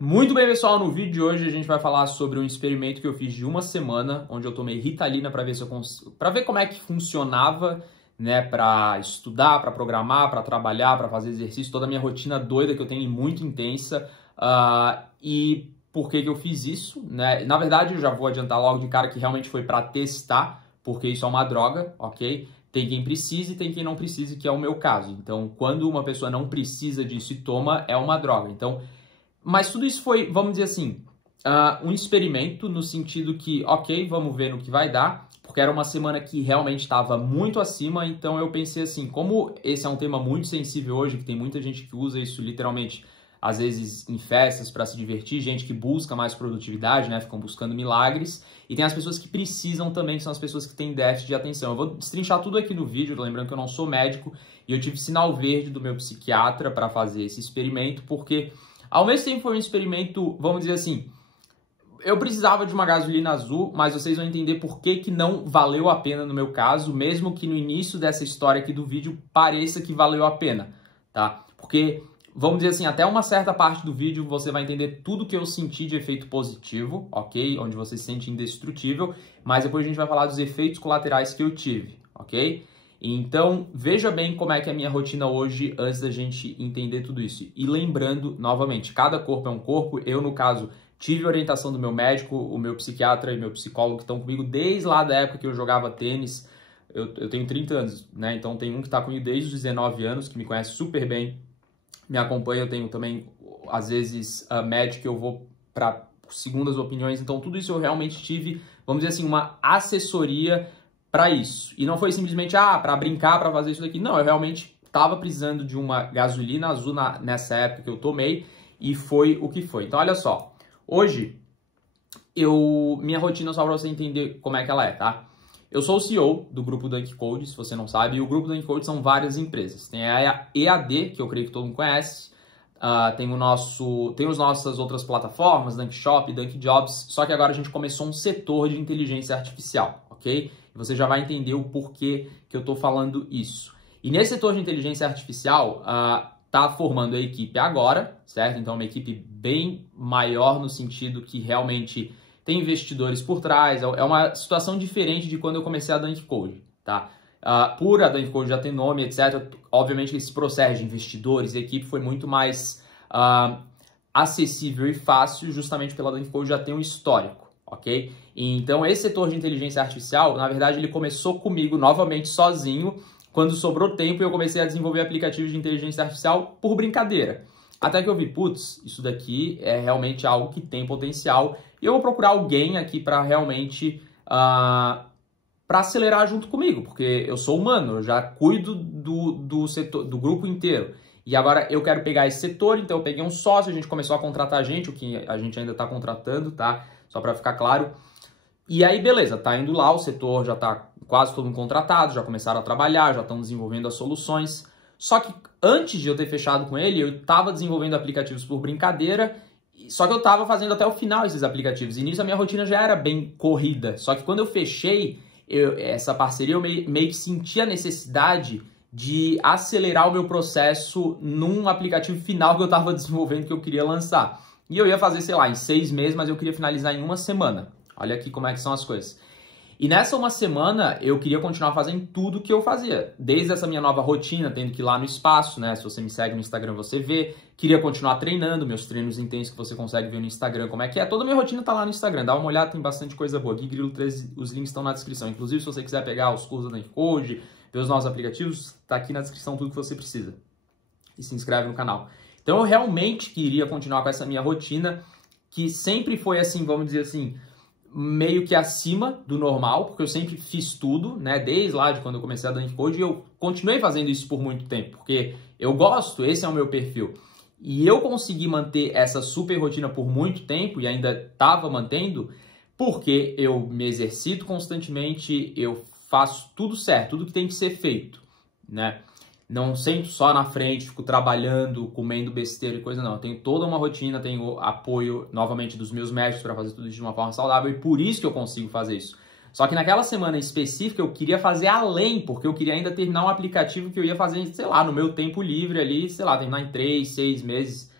Muito bem, pessoal, no vídeo de hoje a gente vai falar sobre um experimento que eu fiz de uma semana, onde eu tomei Ritalina para ver se para ver como é que funcionava, né, para estudar, para programar, para trabalhar, para fazer exercício, toda a minha rotina doida que eu tenho muito intensa. E por que eu fiz isso, né? Na verdade, eu já vou adiantar logo de cara que realmente foi para testar, porque isso é uma droga, ok? Tem quem precise e tem quem não precise, que é o meu caso. Então, quando uma pessoa não precisa disso e toma, é uma droga. Então, mas tudo isso foi, vamos dizer assim, um experimento no sentido que, ok, vamos ver no que vai dar, porque era uma semana que realmente estava muito acima, então eu pensei assim, como esse é um tema muito sensível hoje, que tem muita gente que usa isso literalmente, às vezes em festas para se divertir, gente que busca mais produtividade, né, ficam buscando milagres, e tem as pessoas que precisam também, que são as pessoas que têm déficit de atenção. Eu vou destrinchar tudo aqui no vídeo, lembrando que eu não sou médico, e eu tive sinal verde do meu psiquiatra para fazer esse experimento, porque ao mesmo tempo foi um experimento, vamos dizer assim, eu precisava de uma gasolina azul, mas vocês vão entender por que que não valeu a pena no meu caso, mesmo que no início dessa história aqui do vídeo pareça que valeu a pena, tá? Porque, vamos dizer assim, até uma certa parte do vídeo você vai entender tudo que eu senti de efeito positivo, ok? Onde você se sente indestrutível, mas depois a gente vai falar dos efeitos colaterais que eu tive, ok? Então, veja bem como é que é a minha rotina hoje antes da gente entender tudo isso. E lembrando, novamente, cada corpo é um corpo. Eu, no caso, tive orientação do meu médico, o meu psiquiatra e meu psicólogo que estão comigo desde lá da época que eu jogava tênis. Eu tenho 30 anos, né? Então, tem um que está comigo desde os 19 anos, que me conhece super bem, me acompanha. Eu tenho também, às vezes, médico que eu vou para segundas opiniões. Então, tudo isso eu realmente tive, vamos dizer assim, uma assessoria para isso. E não foi simplesmente, para brincar, para fazer isso daqui. Não, eu realmente estava precisando de uma gasolina azul nessa época que eu tomei e foi o que foi. Então, olha só. Hoje, minha rotina, só para você entender como é que ela é, tá? Eu sou o CEO do Grupo Dunk Code, se você não sabe, e o Grupo Dunk Code são várias empresas. Tem a EAD, que eu creio que todo mundo conhece, tem as nossas outras plataformas, Dunk Shop, Dunk Jobs, só que agora a gente começou um setor de inteligência artificial, ok? Você já vai entender o porquê que eu estou falando isso. E nesse setor de inteligência artificial, está formando a equipe agora, certo? Então, é uma equipe bem maior no sentido que realmente tem investidores por trás. É uma situação diferente de quando eu comecei a Dunk Code, tá? Por a Dunk Code já ter nome, etc., obviamente esse processo de investidores e equipe foi muito mais acessível e fácil, justamente pela Dunk Code já ter um histórico. Ok? Então, esse setor de inteligência artificial, na verdade, ele começou comigo novamente sozinho, quando sobrou tempo e eu comecei a desenvolver aplicativos de inteligência artificial por brincadeira. Até que eu vi, putz, isso daqui é realmente algo que tem potencial e eu vou procurar alguém aqui para realmente para acelerar junto comigo, porque eu sou humano, eu já cuido do setor, do grupo inteiro. E agora eu quero pegar esse setor, então eu peguei um sócio, a gente começou a contratar gente, o que a gente ainda está contratando, tá? Só para ficar claro. E aí, beleza, tá indo lá, o setor já tá quase todo mundo contratado, já começaram a trabalhar, já estão desenvolvendo as soluções. Só que antes de eu ter fechado com ele, eu tava desenvolvendo aplicativos por brincadeira, só que eu tava fazendo até o final esses aplicativos. E nisso a minha rotina já era bem corrida. Só que quando eu fechei essa parceria, eu meio que senti a necessidade de acelerar o meu processo num aplicativo final que eu tava desenvolvendo, que eu queria lançar. E eu ia fazer, sei lá, em 6 meses, mas eu queria finalizar em uma semana. Olha aqui como é que são as coisas. E nessa uma semana, eu queria continuar fazendo tudo que eu fazia. Desde essa minha nova rotina, tendo que ir lá no espaço, né? Se você me segue no Instagram, você vê. Queria continuar treinando, meus treinos intensos que você consegue ver no Instagram, como é que é. Toda a minha rotina tá lá no Instagram. Dá uma olhada, tem bastante coisa boa. Gui Grilo 13, os links estão na descrição. Inclusive, se você quiser pegar os cursos da Dunk Code, ver os nossos aplicativos, tá aqui na descrição tudo que você precisa. E se inscreve no canal. Então, eu realmente queria continuar com essa minha rotina, que sempre foi assim, vamos dizer assim, meio que acima do normal, porque eu sempre fiz tudo, né? Desde lá de quando eu comecei a Dunk Code, e eu continuei fazendo isso por muito tempo, porque eu gosto, esse é o meu perfil. E eu consegui manter essa super rotina por muito tempo, e ainda estava mantendo, porque eu me exercito constantemente, eu faço tudo certo, tudo que tem que ser feito, né? Não sento só na frente, fico trabalhando, comendo besteira e coisa, não. Eu tenho toda uma rotina, tenho apoio, novamente, dos meus médicos para fazer tudo isso de uma forma saudável e por isso que eu consigo fazer isso. Só que naquela semana específica eu queria fazer além, porque eu queria ainda terminar um aplicativo que eu ia fazer, sei lá, no meu tempo livre ali, sei lá, terminar em 3, 6 meses.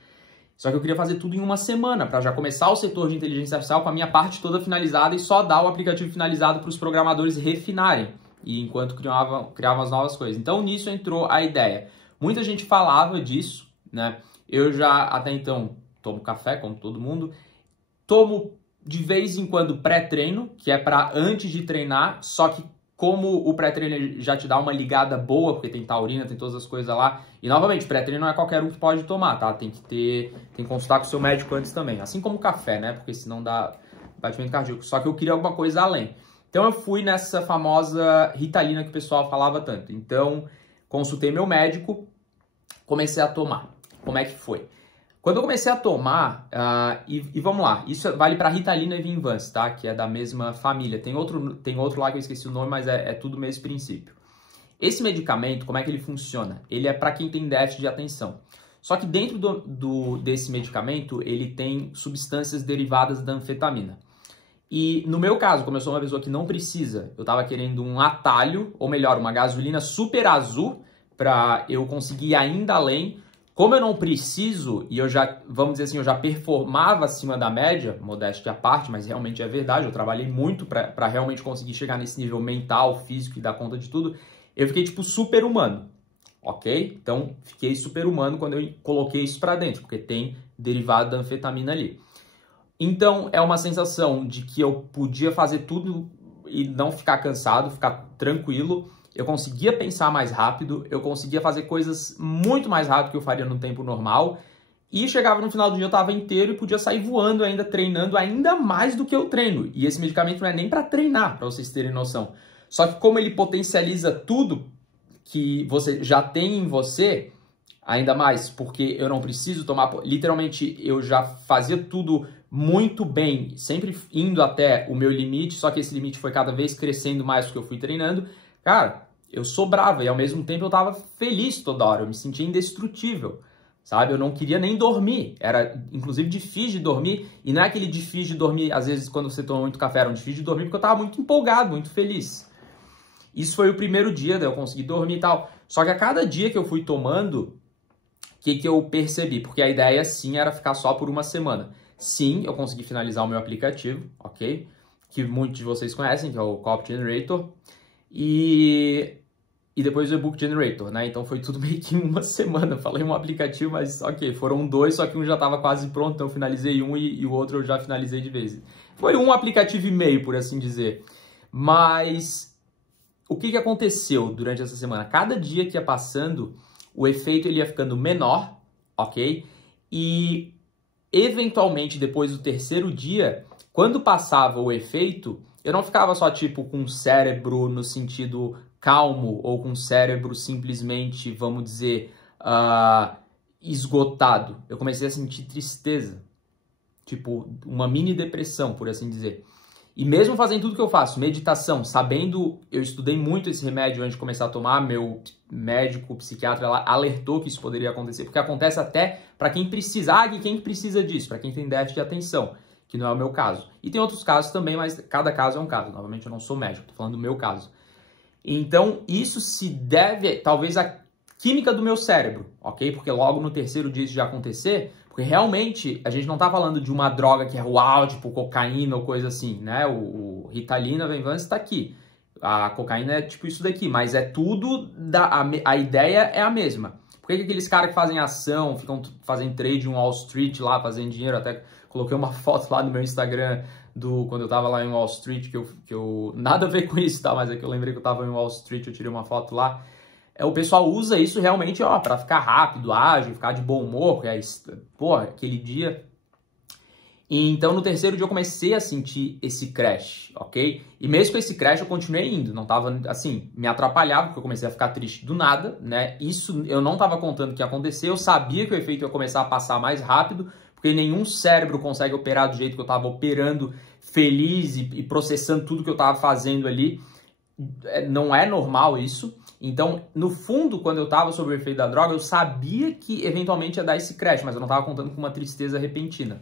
Só que eu queria fazer tudo em uma semana, para já começar o setor de inteligência artificial com a minha parte toda finalizada e só dar o aplicativo finalizado para os programadores refinarem, e enquanto criavam as novas coisas. Então, nisso entrou a ideia. Muita gente falava disso, né? Eu já, até então, tomo café, como todo mundo. Tomo, de vez em quando, pré-treino, que é para antes de treinar, só que como o pré-treino já te dá uma ligada boa, porque tem taurina, tem todas as coisas lá. E, novamente, pré-treino não é qualquer um que pode tomar, tá? Tem que consultar com o seu médico antes também. Assim como o café, né? Porque senão dá batimento cardíaco. Só que eu queria alguma coisa além. Então, eu fui nessa famosa Ritalina que o pessoal falava tanto. Então, consultei meu médico, comecei a tomar. Como é que foi? Quando eu comecei a tomar, e vamos lá, isso vale para Ritalina e Vinvance, tá? Que é da mesma família. Tem outro lá que eu esqueci o nome, mas é tudo o mesmo princípio. Esse medicamento, como é que ele funciona? Ele é para quem tem déficit de atenção. Só que dentro desse medicamento, ele tem substâncias derivadas da anfetamina. E no meu caso, como eu sou uma pessoa que não precisa, eu estava querendo um atalho, ou melhor, uma gasolina super azul, para eu conseguir ir ainda além. Como eu não preciso, e eu já, vamos dizer assim, eu já performava acima da média, modéstia à parte, mas realmente é verdade, eu trabalhei muito para realmente conseguir chegar nesse nível mental, físico e dar conta de tudo, eu fiquei tipo super humano, ok? Então, fiquei super humano quando eu coloquei isso para dentro, porque tem derivado da anfetamina ali. Então, é uma sensação de que eu podia fazer tudo e não ficar cansado, ficar tranquilo. Eu conseguia pensar mais rápido, eu conseguia fazer coisas muito mais rápido que eu faria no tempo normal. E chegava no final do dia, eu estava inteiro e podia sair voando ainda, treinando ainda mais do que eu treino. E esse medicamento não é nem para treinar, para vocês terem noção. Só que como ele potencializa tudo que você já tem em você, ainda mais, porque eu não preciso tomar... Literalmente, eu já fazia tudo muito bem, sempre indo até o meu limite, só que esse limite foi cada vez crescendo mais porque eu fui treinando. Cara, eu sobrava e ao mesmo tempo eu tava feliz toda hora, eu me sentia indestrutível, sabe? Eu não queria nem dormir, era inclusive difícil de dormir, e não é aquele difícil de dormir, às vezes quando você toma muito café, era um difícil de dormir porque eu tava muito empolgado, muito feliz. Isso foi o primeiro dia, daí eu consegui dormir e tal. Só que a cada dia que eu fui tomando, o que eu percebi? Porque a ideia sim era ficar só por uma semana. Sim, eu consegui finalizar o meu aplicativo, ok? Que muitos de vocês conhecem, que é o Copy Generator. E depois o e-book Generator, né? Então foi tudo meio que em uma semana. Eu falei um aplicativo, mas ok, foram dois, só que um já estava quase pronto, então eu finalizei um e o outro eu já finalizei de vez. Foi um aplicativo e meio, por assim dizer. Mas o que aconteceu durante essa semana? Cada dia que ia passando, o efeito ele ia ficando menor, ok? E eventualmente, depois do terceiro dia, quando passava o efeito, eu não ficava só tipo com o cérebro no sentido calmo ou com o cérebro simplesmente, vamos dizer, esgotado. Eu comecei a sentir tristeza, tipo uma mini depressão, por assim dizer. E mesmo fazendo tudo que eu faço, meditação, sabendo, eu estudei muito esse remédio antes de começar a tomar, meu médico, psiquiatra lá, alertou que isso poderia acontecer, porque acontece até para quem precisa, e quem precisa disso, para quem tem déficit de atenção, que não é o meu caso. E tem outros casos também, mas cada caso é um caso. Novamente, eu não sou médico, tô falando do meu caso. Então, isso se deve, talvez, à química do meu cérebro, ok? Porque logo no terceiro dia isso já acontecer, porque realmente a gente não tá falando de uma droga que é uau, tipo cocaína ou coisa assim, né? O Ritalina, Venvance está aqui. A cocaína é tipo isso daqui, mas é tudo, a ideia é a mesma. Por que aqueles caras que fazem ação, ficam fazendo trade em Wall Street lá, fazendo dinheiro, até coloquei uma foto lá no meu Instagram quando eu tava lá em Wall Street, que eu nada a ver com isso, tá? Mas é que eu lembrei que eu tava em Wall Street, eu tirei uma foto lá. O pessoal usa isso realmente, ó, para ficar rápido, ágil, ficar de bom humor, porque porra, aquele dia. E então, no terceiro dia eu comecei a sentir esse crash, ok? E mesmo com esse crash eu continuei indo, não tava, assim, me atrapalhava, porque eu comecei a ficar triste do nada, né? Isso eu não tava contando que ia acontecer, eu sabia que o efeito ia começar a passar mais rápido, porque nenhum cérebro consegue operar do jeito que eu tava operando, feliz e processando tudo que eu tava fazendo ali. Não é normal isso. Então, no fundo, quando eu estava sob o efeito da droga, eu sabia que eventualmente ia dar esse crash, mas eu não estava contando com uma tristeza repentina.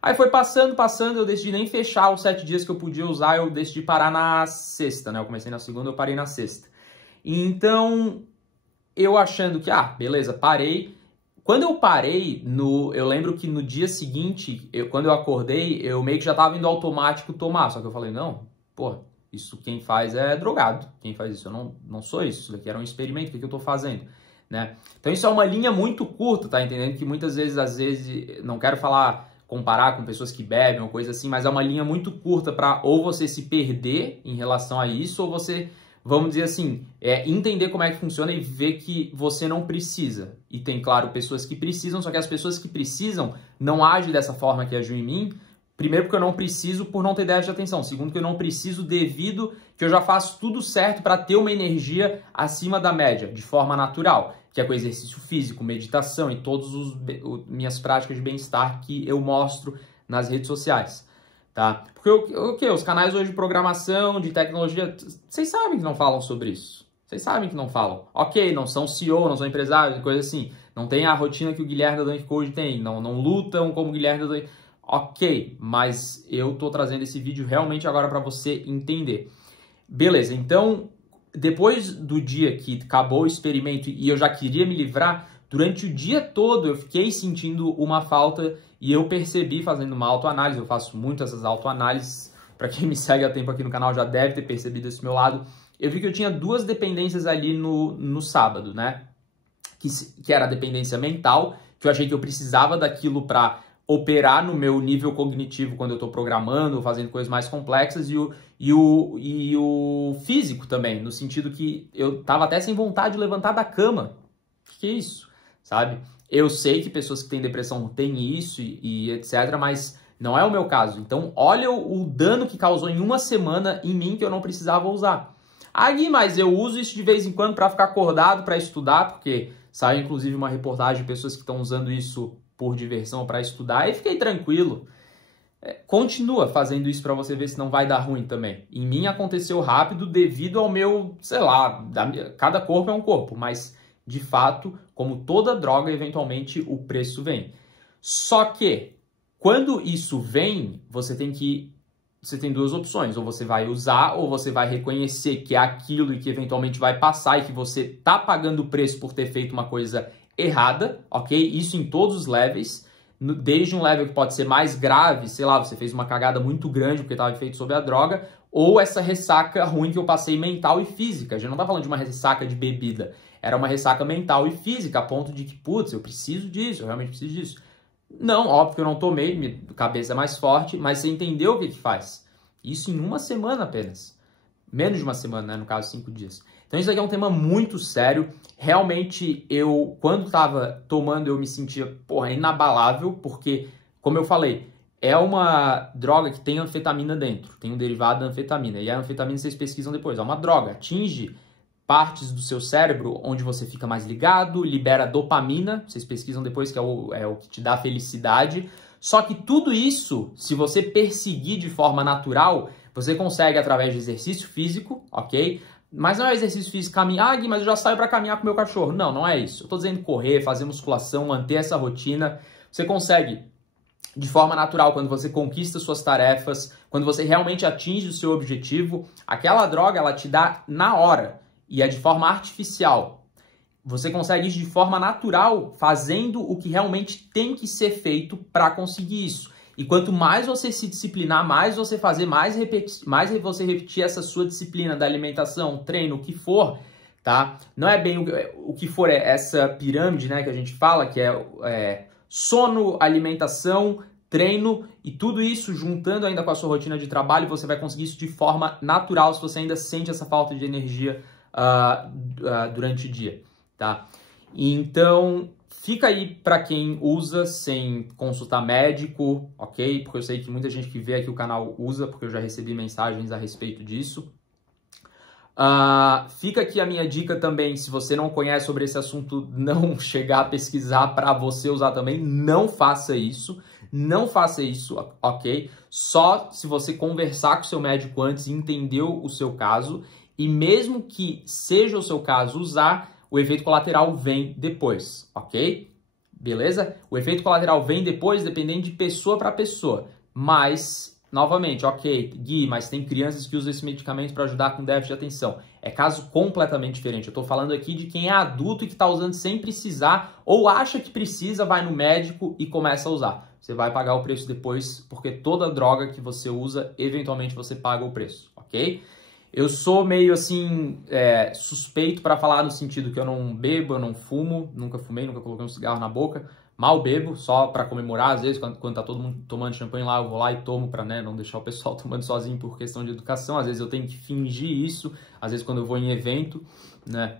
Aí foi passando, eu decidi nem fechar os 7 dias que eu podia usar, eu decidi parar na sexta, né? Eu comecei na segunda, eu parei na sexta. Então, eu achando que, beleza, parei. quando eu parei, eu lembro que no dia seguinte, quando eu acordei, eu meio que já tava indo automático tomar, só que eu falei, não, pô, isso quem faz é drogado, quem faz isso, eu não sou isso daqui era um experimento, o que eu tô fazendo, né? Então isso é uma linha muito curta, tá entendendo? Que muitas vezes, às vezes, não quero comparar com pessoas que bebem ou coisa assim, mas é uma linha muito curta para ou você se perder em relação a isso, ou você, vamos dizer assim, entender como é que funciona e ver que você não precisa. E tem, claro, pessoas que precisam, só que as pessoas que precisam não agem dessa forma que agiu em mim. Primeiro, porque eu não preciso por não ter déficit de atenção. Segundo, que eu não preciso devido que eu já faço tudo certo para ter uma energia acima da média, de forma natural, que é com exercício físico, meditação e todas minhas práticas de bem-estar que eu mostro nas redes sociais, tá? Porque os canais hoje de programação, de tecnologia, vocês sabem que não falam sobre isso. Vocês sabem que não falam. Ok, não são CEO, não são empresários, coisa assim. Não tem a rotina que o Guilherme da Dunk Code tem. Não lutam como o Guilherme da Dunk. Ok, mas eu tô trazendo esse vídeo realmente agora para você entender. Beleza, então, depois do dia que acabou o experimento e eu já queria me livrar, durante o dia todo eu fiquei sentindo uma falta e eu percebi fazendo uma autoanálise, eu faço muito essas autoanálises, para quem me segue há tempo aqui no canal já deve ter percebido esse meu lado, eu vi que eu tinha duas dependências ali no sábado, né? Que era a dependência mental, que eu achei que eu precisava daquilo para operar no meu nível cognitivo quando eu estou programando, fazendo coisas mais complexas, e o físico também, no sentido que eu estava até sem vontade de levantar da cama. Que é isso, sabe? Eu sei que pessoas que têm depressão têm isso e etc, mas não é o meu caso. Então, olha o dano que causou em uma semana em mim que eu não precisava usar. Ah, Gui, mas eu uso isso de vez em quando para ficar acordado, para estudar, porque saiu inclusive uma reportagem de pessoas que estão usando isso por diversão para estudar, e fiquei tranquilo. Continua fazendo isso para você ver se não vai dar ruim também. Em mim aconteceu rápido devido ao meu, sei lá, cada corpo é um corpo, mas de fato, como toda droga, eventualmente o preço vem. Só que quando isso vem, você tem duas opções, ou você vai usar, ou você vai reconhecer que é aquilo e que eventualmente vai passar e que você tá pagando o preço por ter feito uma coisa errada, ok? Isso em todos os levels, desde um level que pode ser mais grave, sei lá, você fez uma cagada muito grande porque estava feito sobre a droga, ou essa ressaca ruim que eu passei mental e física. A gente não tá falando de uma ressaca de bebida, era uma ressaca mental e física, a ponto de que, putz, eu preciso disso, eu realmente preciso disso. Não, óbvio que eu não tomei, minha cabeça é mais forte, mas você entendeu o que faz. Isso em uma semana apenas. Menos de uma semana, né? No caso, 5 dias. Então isso aqui é um tema muito sério. Realmente, quando estava tomando, eu me sentia, porra, inabalável, porque, como eu falei, é uma droga que tem anfetamina dentro, tem um derivado da anfetamina. E a anfetamina vocês pesquisam depois, é uma droga, atinge partes do seu cérebro onde você fica mais ligado, libera dopamina, vocês pesquisam depois, que é o que te dá felicidade. Só que tudo isso, se você perseguir de forma natural, você consegue através de exercício físico, ok? Mas não é exercício físico caminhar, mas eu já saio para caminhar com o meu cachorro. Não, não é isso. Eu estou dizendo correr, fazer musculação, manter essa rotina. Você consegue, de forma natural, quando você conquista suas tarefas, quando você realmente atinge o seu objetivo, aquela droga, ela te dá na hora. E é de forma artificial. Você consegue isso de forma natural, fazendo o que realmente tem que ser feito para conseguir isso. E quanto mais você se disciplinar, mais você fazer, mais você repetir essa sua disciplina da alimentação, treino, o que for, tá? Não é bem o que for, é essa pirâmide, né, que a gente fala, que é sono, alimentação, treino e tudo isso juntando ainda com a sua rotina de trabalho, você vai conseguir isso de forma natural se você ainda sente essa falta de energia durante o dia, tá? Então, fica aí para quem usa sem consultar médico, ok? Porque eu sei que muita gente que vê aqui o canal usa, porque eu já recebi mensagens a respeito disso. Fica aqui a minha dica também, se você não conhece sobre esse assunto, não chegar a pesquisar para você usar também, não faça isso, ok? Só se você conversar com o seu médico antes e entendeu o seu caso, e mesmo que seja o seu caso usar, o efeito colateral vem depois, ok? Beleza? O efeito colateral vem depois, dependendo de pessoa para pessoa, mas novamente, ok, Gui, mas tem crianças que usam esse medicamento para ajudar com déficit de atenção. É caso completamente diferente. Eu estou falando aqui de quem é adulto e que está usando sem precisar ou acha que precisa, vai no médico e começa a usar. Você vai pagar o preço depois, porque toda droga que você usa, eventualmente você paga o preço, ok? Eu sou meio assim, suspeito para falar no sentido que eu não bebo, eu não fumo, nunca fumei, nunca coloquei um cigarro na boca. Mal bebo, só para comemorar, às vezes, quando tá todo mundo tomando champanhe lá, eu vou lá e tomo para, né, não deixar o pessoal tomando sozinho por questão de educação. Às vezes eu tenho que fingir isso, às vezes quando eu vou em evento, né.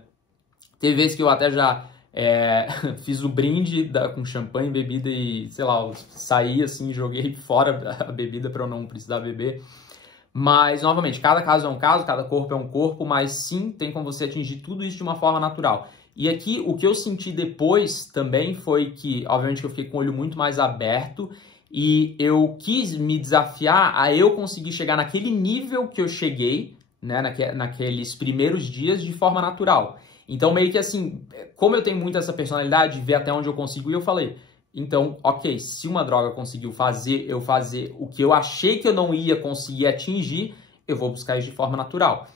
Teve vezes que eu até já fiz o brinde com champanhe, bebida e, sei lá, eu saí assim, joguei fora a bebida para eu não precisar beber. Mas, novamente, cada caso é um caso, cada corpo é um corpo, mas sim, tem como você atingir tudo isso de uma forma natural. E aqui, o que eu senti depois também foi que, obviamente, que eu fiquei com o olho muito mais aberto e eu quis me desafiar a eu conseguir chegar naquele nível que eu cheguei, né, naqueles primeiros dias de forma natural. Então, meio que assim, como eu tenho muito essa personalidade de ver até onde eu consigo, eu falei, então, ok, se uma droga conseguiu eu fazer o que eu achei que eu não ia conseguir atingir, eu vou buscar isso de forma natural.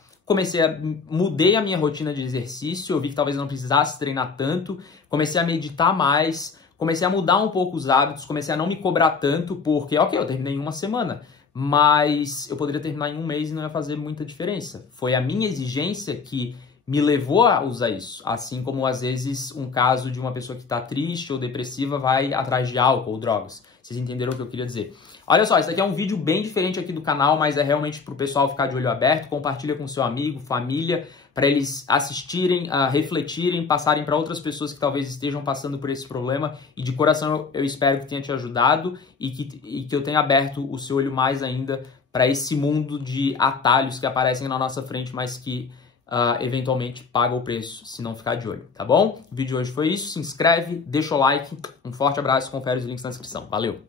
Mudei a minha rotina de exercício, eu vi que talvez eu não precisasse treinar tanto, comecei a meditar mais, comecei a mudar um pouco os hábitos, comecei a não me cobrar tanto, porque, ok, eu terminei em uma semana, mas eu poderia terminar em um mês e não ia fazer muita diferença. Foi a minha exigência que me levou a usar isso, assim como às vezes um caso de uma pessoa que está triste ou depressiva vai atrás de álcool ou drogas. Vocês entenderam o que eu queria dizer? Olha só, esse aqui é um vídeo bem diferente aqui do canal, mas é realmente para o pessoal ficar de olho aberto. Compartilha com seu amigo, família, para eles assistirem, refletirem, passarem para outras pessoas que talvez estejam passando por esse problema. E de coração eu espero que tenha te ajudado e que eu tenha aberto o seu olho mais ainda para esse mundo de atalhos que aparecem na nossa frente, mas que eventualmente paga o preço se não ficar de olho, tá bom? O vídeo de hoje foi isso, se inscreve, deixa o like, um forte abraço, confere os links na descrição. Valeu!